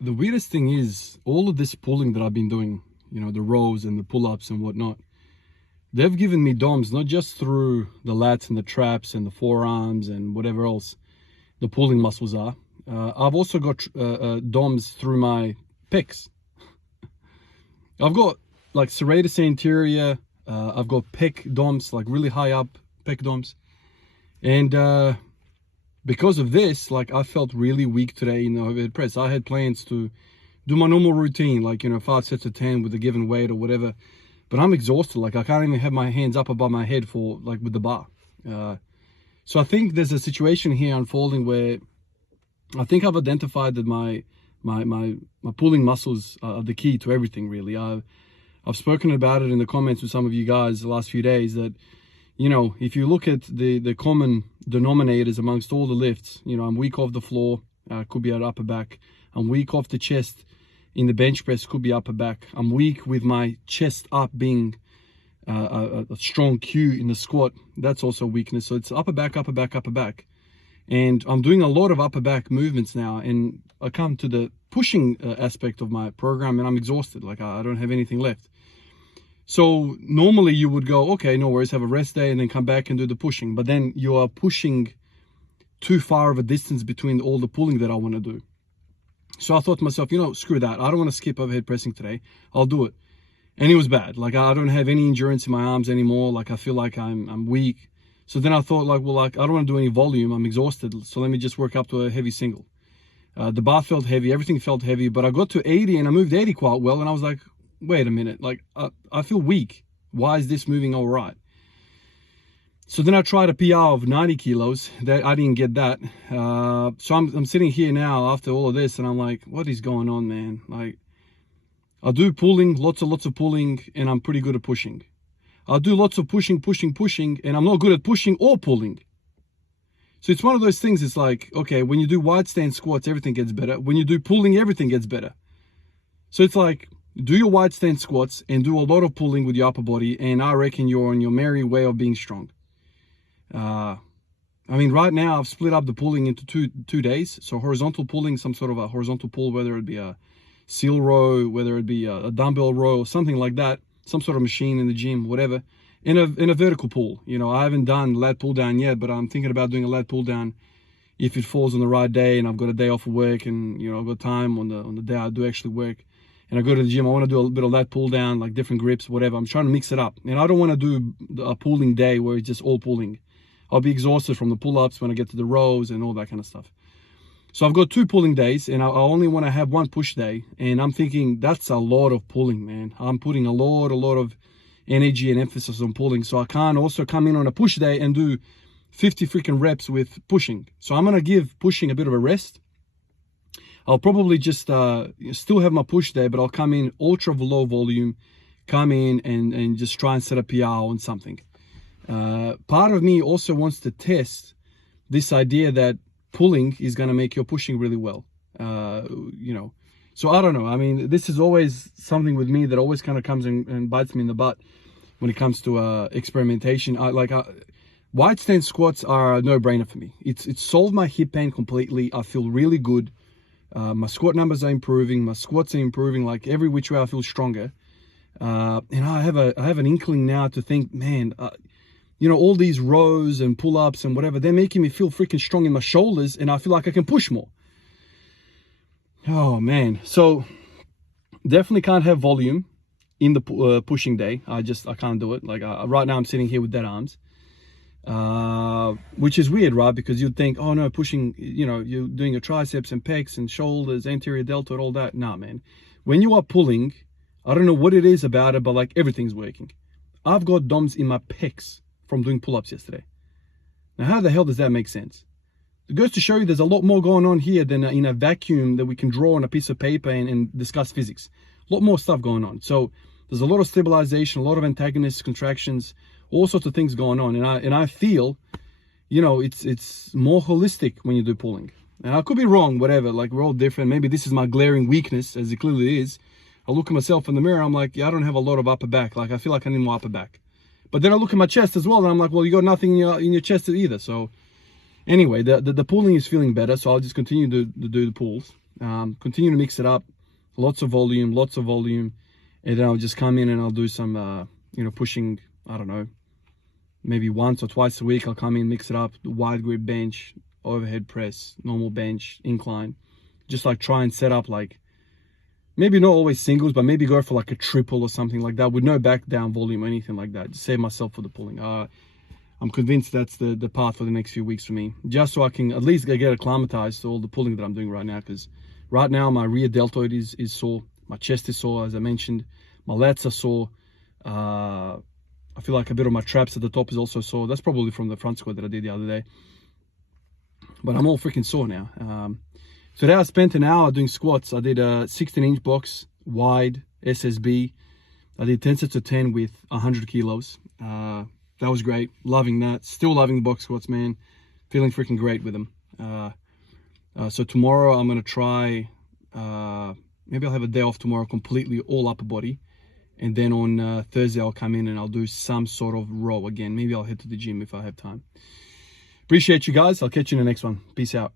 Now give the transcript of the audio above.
the weirdest thing is all of this pulling that I've been doing, you know, the rows and the pull-ups and whatnot, they've given me DOMs, not just through the lats and the traps and the forearms and whatever else the pulling muscles are. I've also got DOMs through my pecs. I've got like serratus anterior, I've got pec DOMs, like really high up pec DOMs. And because of this, like I felt really weak today in the overhead press. I had plans to do my normal routine, like, you know, 5 sets of 10 with a given weight or whatever. But I'm exhausted, like I can't even have my hands up above my head for, like, with the bar. So I think there's a situation here unfolding where I think I've identified that my pulling muscles are the key to everything, really. I've spoken about it in the comments with some of you guys the last few days that, you know, if you look at the common denominators amongst all the lifts, you know, I'm weak off the floor, could be at upper back. I'm weak off the chest in the bench press, could be upper back. I'm weak with my chest up being a strong Q in the squat. That's also weakness. So it's upper back, upper back, upper back. And I'm doing a lot of upper back movements now. And I come to the pushing aspect of my program and I'm exhausted. Like I don't have anything left. So normally you would go, okay, no worries, have a rest day and then come back and do the pushing. But then you are pushing too far of a distance between all the pulling that I want to do. So I thought to myself, you know, screw that. I don't want to skip overhead pressing today. I'll do it. And it was bad. Like I don't have any endurance in my arms anymore. Like I feel like I'm weak. So then I thought, like, well, like I don't want to do any volume. I'm exhausted. So let me just work up to a heavy single. The bar felt heavy. Everything felt heavy. But I got to 80 and I moved 80 quite well. And I was like, wait a minute. Like I feel weak. Why is this moving all right? So then I tried a PR of 90 kilos. That I didn't get that. So I'm sitting here now after all of this. And I'm like, what is going on, man? Like I do pulling, lots of pulling. And I'm pretty good at pushing. I'll do lots of pushing, and I'm not good at pushing or pulling. So it's one of those things, it's like, okay, when you do wide stance squats, everything gets better. When you do pulling, everything gets better. So it's like, do your wide stance squats and do a lot of pulling with your upper body, and I reckon you're on your merry way of being strong. I mean, right now, I've split up the pulling into two days. So horizontal pulling, some sort of a horizontal pull, whether it be a seal row, whether it be a dumbbell row, or something like that. Some sort of machine in the gym, whatever, in a vertical pull. You know, I haven't done lat pull down yet, but I'm thinking about doing a lat pull down if it falls on the right day and I've got a day off of work and, you know, I've got time on the day I do actually work and I go to the gym. I want to do a bit of lat pull down, like different grips, whatever. I'm trying to mix it up, and I don't want to do a pulling day where it's just all pulling. I'll be exhausted from the pull-ups when I get to the rows and all that kind of stuff. So I've got 2 pulling days and I only want to have 1 push day. And I'm thinking that's a lot of pulling, man. I'm putting a lot of energy and emphasis on pulling. So I can't also come in on a push day and do 50 freaking reps with pushing. So I'm going to give pushing a bit of a rest. I'll probably just still have my push day, but I'll come in ultra low volume, come in and just try and set a PR on something. Part of me also wants to test this idea that pulling is going to make your pushing really well, you know. So I don't know. I mean, this is always something with me that always kind of comes and bites me in the butt when it comes to experimentation. Wide stance squats are a no-brainer for me. It's solved my hip pain completely. I feel really good. My squat numbers are improving. My squats are improving. Like every which way I feel stronger. And I have an inkling now to think, man, you know, all these rows and pull-ups and whatever, they're making me feel freaking strong in my shoulders and I feel like I can push more. Oh, man. So definitely can't have volume in the pushing day. I can't do it. Like right now I'm sitting here with dead arms, which is weird, right? Because you'd think, oh no, pushing, you know, you're doing your triceps and pecs and shoulders, anterior delta and all that. Nah, man. When you are pulling, I don't know what it is about it, but like everything's working. I've got DOMs in my pecs from doing pull-ups yesterday. Now, how the hell does that make sense? It goes to show you there's a lot more going on here than in a vacuum that we can draw on a piece of paper and discuss physics. A lot more stuff going on. So there's a lot of stabilization, a lot of antagonists, contractions, all sorts of things going on. And I feel, you know, it's more holistic when you do pulling. And I could be wrong, whatever. Like we're all different. Maybe this is my glaring weakness, as it clearly is. I look at myself in the mirror. I'm like, yeah, I don't have a lot of upper back. Like I feel like I need more upper back. But then I look at my chest as well, and I'm like, well, you got nothing in your chest either. So anyway, the pulling is feeling better, so I'll just continue to do the pulls. Continue to mix it up, lots of volume, and then I'll just come in and I'll do some, pushing, I don't know, maybe once or twice a week. I'll come in, mix it up, wide grip bench, overhead press, normal bench, incline, just like try and set up like, maybe not always singles, but maybe go for like a triple or something like that with no back down volume or anything like that. Just save myself for the pulling. I'm convinced that's the path for the next few weeks for me, just so I can at least get acclimatized to all the pulling that I'm doing right now. Because right now my rear deltoid is sore, my chest is sore, as I mentioned, my lats are sore. I feel like a bit of my traps at the top is also sore. That's probably from the front squat that I did the other day. But I'm all freaking sore now. Today I spent an hour doing squats. I did a 16-inch box, wide, SSB. I did 10 sets of 10 with 100 kilos. That was great. Loving that. Still loving the box squats, man. Feeling freaking great with them. So tomorrow I'm going to try, maybe I'll have a day off tomorrow, completely all upper body. And then on Thursday I'll come in and I'll do some sort of row again. Maybe I'll head to the gym if I have time. Appreciate you guys. I'll catch you in the next one. Peace out.